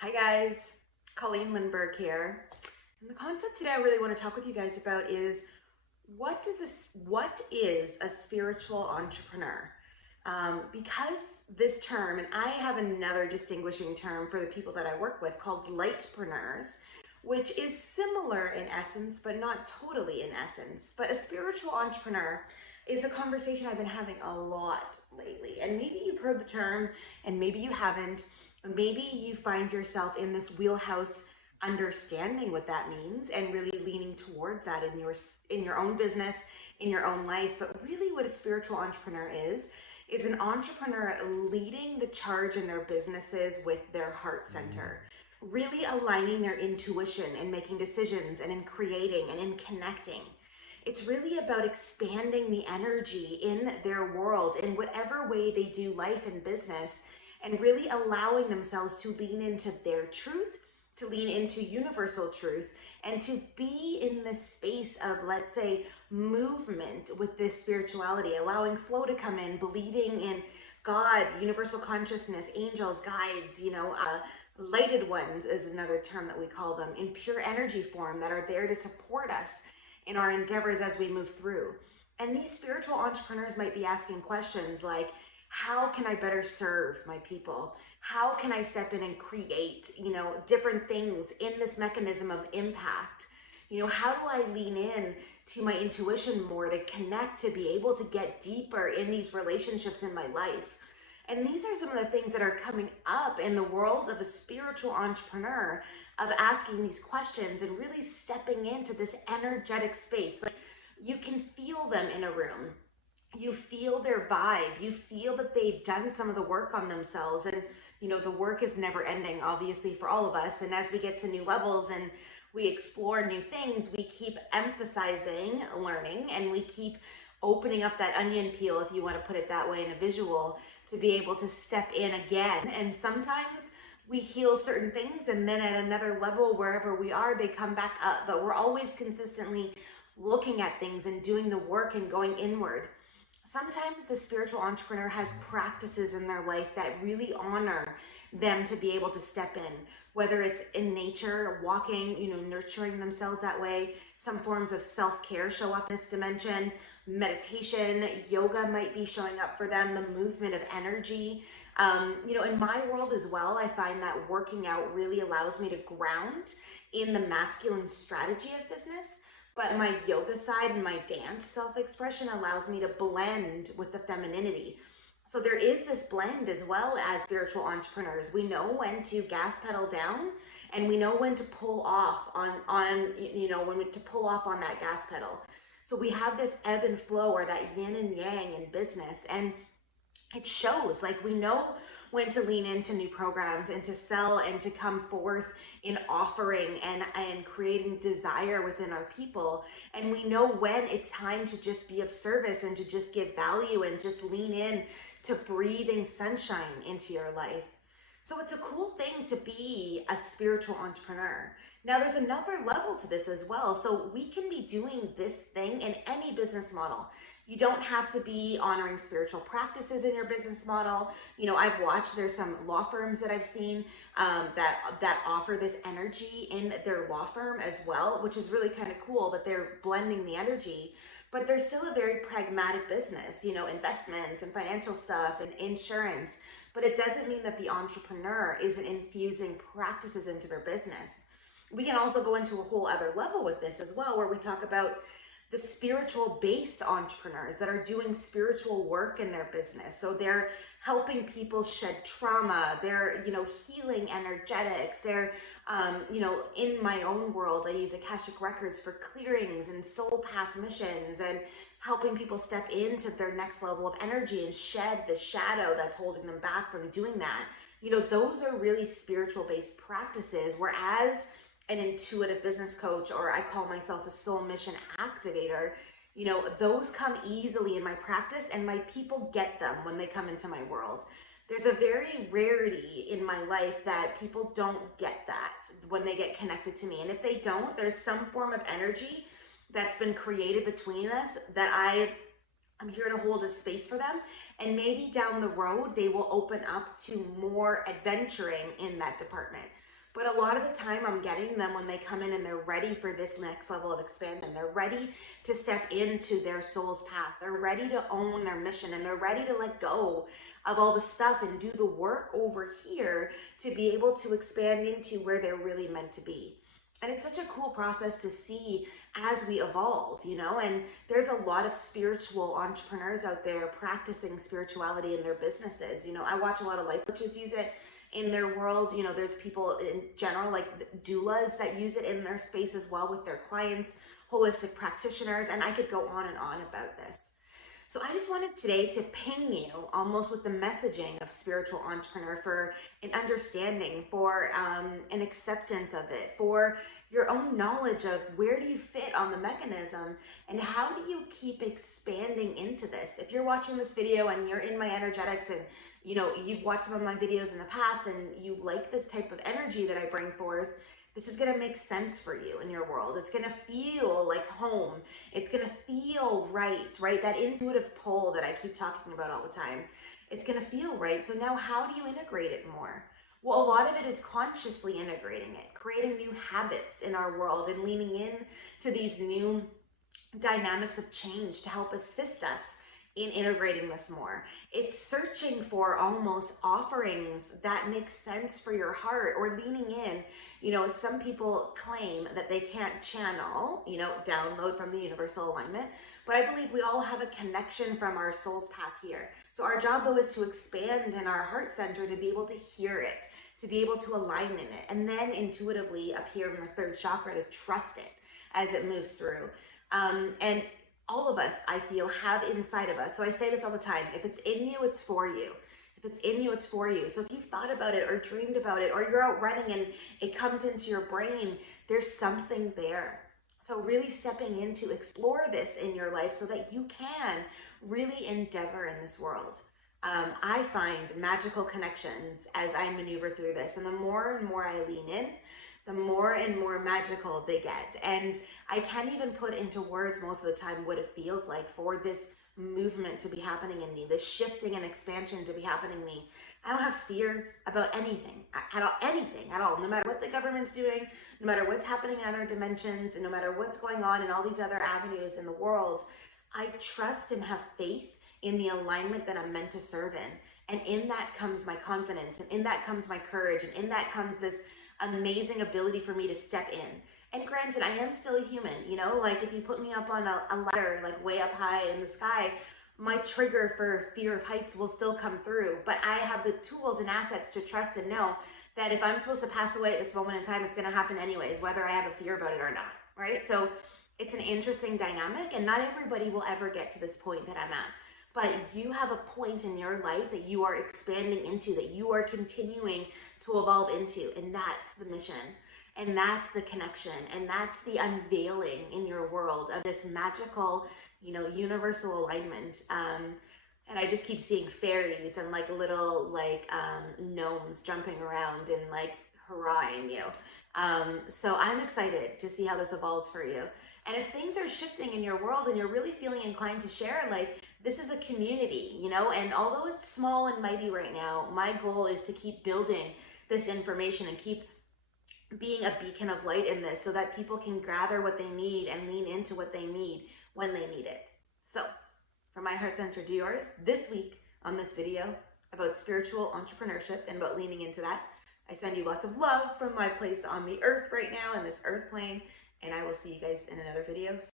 Hi guys, Colleen Lindbergh here. And the concept today I really want to talk with you guys about is what is a spiritual entrepreneur? Because this term, and I have another distinguishing term for the people that I work with called lightpreneurs, which is similar in essence, but not totally in essence. But a spiritual entrepreneur is a conversation I've been having a lot lately. And maybe you've heard the term and maybe you haven't. Maybe you find yourself in this wheelhouse understanding what that means and really leaning towards that in your own business, in your own life. But really what a spiritual entrepreneur is an entrepreneur leading the charge in their businesses with their heart center, really aligning their intuition and making decisions and in creating and in connecting. It's really about expanding the energy in their world in whatever way they do life and business, and really allowing themselves to lean into their truth, to lean into universal truth, and to be in this space of, let's say, movement with this spirituality, allowing flow to come in, believing in God, universal consciousness, angels, guides, lighted ones is another term that we call them, in pure energy form that are there to support us in our endeavors as we move through. And these spiritual entrepreneurs might be asking questions like, how can I better serve my people? How can I step in and create, different things in this mechanism of impact? How do I lean in to my intuition more to connect, to be able to get deeper in these relationships in my life? And these are some of the things that are coming up in the world of a spiritual entrepreneur, of asking these questions and really stepping into this energetic space. Like, you can feel them in a room. You feel their vibe, you feel that they've done some of the work on themselves, and the work is never ending, obviously, for all of us. And as we get to new levels and we explore new things, we keep emphasizing learning, and we keep opening up that onion peel, if you want to put it that way in a visual, to be able to step in again. And sometimes we heal certain things, and then at another level, wherever we are, they come back up. But we're always consistently looking at things and doing the work and going inward. Sometimes the spiritual entrepreneur has practices in their life that really honor them to be able to step in, whether it's in nature, walking, nurturing themselves that way. Some forms of self-care show up in this dimension. Meditation, yoga might be showing up for them, the movement of energy. In my world as well, I find that working out really allows me to ground in the masculine strategy of business. But my yoga side and my dance self-expression allows me to blend with the femininity. So there is this blend as well as spiritual entrepreneurs. We know when to gas pedal down, and we know when to pull off to pull off on that gas pedal. So we have this ebb and flow, or that yin and yang in business, and it shows. Like, we know when to lean into new programs and to sell and to come forth in offering and creating desire within our people. And we know when it's time to just be of service and to just give value and just lean in to breathing sunshine into your life. So it's a cool thing to be a spiritual entrepreneur. Now, there's another level to this as well. So we can be doing this thing in any business model. You don't have to be honoring spiritual practices in your business model. I've watched, there's some law firms that I've seen that offer this energy in their law firm as well, which is really kind of cool that they're blending the energy. But they're still a very pragmatic business, investments and financial stuff and insurance. But it doesn't mean that the entrepreneur isn't infusing practices into their business. We can also go into a whole other level with this as well, where we talk about the spiritual based entrepreneurs that are doing spiritual work in their business. So they're helping people shed trauma, they're, healing energetics, they're, in my own world, I use Akashic Records for clearings and soul path missions and helping people step into their next level of energy and shed the shadow that's holding them back from doing that. Those are really spiritual based practices, whereas an intuitive business coach, or I call myself a soul mission activator, those come easily in my practice, and my people get them when they come into my world. There's a very rarity in my life that people don't get that when they get connected to me. And if they don't, there's some form of energy that's been created between us that I'm here to hold a space for them. And maybe down the road, they will open up to more adventuring in that department. But a lot of the time I'm getting them when they come in and they're ready for this next level of expansion. They're ready to step into their soul's path. They're ready to own their mission, and they're ready to let go of all the stuff and do the work over here to be able to expand into where they're really meant to be. And it's such a cool process to see as we evolve, you know, and there's a lot of spiritual entrepreneurs out there practicing spirituality in their businesses. You know, I watch a lot of life coaches use it in their world. You know, there's people in general, like doulas, that use it in their space as well with their clients, holistic practitioners, and I could go on and on about this. So I just wanted today to ping you almost with the messaging of spiritual entrepreneur, for an understanding, for an acceptance of it, for your own knowledge of where do you fit on the mechanism and how do you keep expanding into this. If you're watching this video and you're in my energetics and you know you've watched some of my videos in the past and you like this type of energy that I bring forth, this is going to make sense for you in your world. It's going to feel like home. It's going to feel right? That intuitive pull that I keep talking about all the time. It's going to feel right. So now how do you integrate it more? Well, a lot of it is consciously integrating it, creating new habits in our world and leaning in to these new dynamics of change to help assist us in integrating this more. It's searching for almost offerings that make sense for your heart, or leaning in. You know, some people claim that they can't channel, you know, download from the universal alignment, but I believe we all have a connection from our soul's path here. So our job though is to expand in our heart center to be able to hear it, to be able to align in it, and then intuitively up here in the third chakra to trust it as it moves through. And all of us, I feel, have inside of us. So I say this all the time: if it's in you, it's for you. If it's in you, it's for you. So if you've thought about it or dreamed about it, or you're out running and it comes into your brain, there's something there. So really stepping in to explore this in your life so that you can really endeavor in this world. I find magical connections as I maneuver through this. And the more and more I lean in, the more and more magical they get. And I can't even put into words most of the time what it feels like for this movement to be happening in me, this shifting and expansion to be happening in me. I don't have fear about anything at all, no matter what the government's doing, no matter what's happening in other dimensions, and no matter what's going on in all these other avenues in the world. I trust and have faith in the alignment that I'm meant to serve in. And in that comes my confidence, and in that comes my courage, and in that comes this amazing ability for me to step in. And granted, I am still a human, you know, like if you put me up on a ladder, like way up high in the sky, my trigger for fear of heights will still come through, but I have the tools and assets to trust and know that if I'm supposed to pass away at this moment in time, it's going to happen anyways, whether I have a fear about it or not, right? So it's an interesting dynamic, and not everybody will ever get to this point that I'm at. But you have a point in your life that you are expanding into, that you are continuing to evolve into, and that's the mission, and that's the connection, and that's the unveiling in your world of this magical, you know, universal alignment. And I just keep seeing fairies and like little like gnomes jumping around and like hurrahing you. So I'm excited to see how this evolves for you. And if things are shifting in your world and you're really feeling inclined to share, like, this is a community, you know, and although it's small and mighty right now, my goal is to keep building this information and keep being a beacon of light in this so that people can gather what they need and lean into what they need when they need it. So from my heart center to yours, this week on this video about spiritual entrepreneurship and about leaning into that, I send you lots of love from my place on the earth right now in this earth plane, and I will see you guys in another video.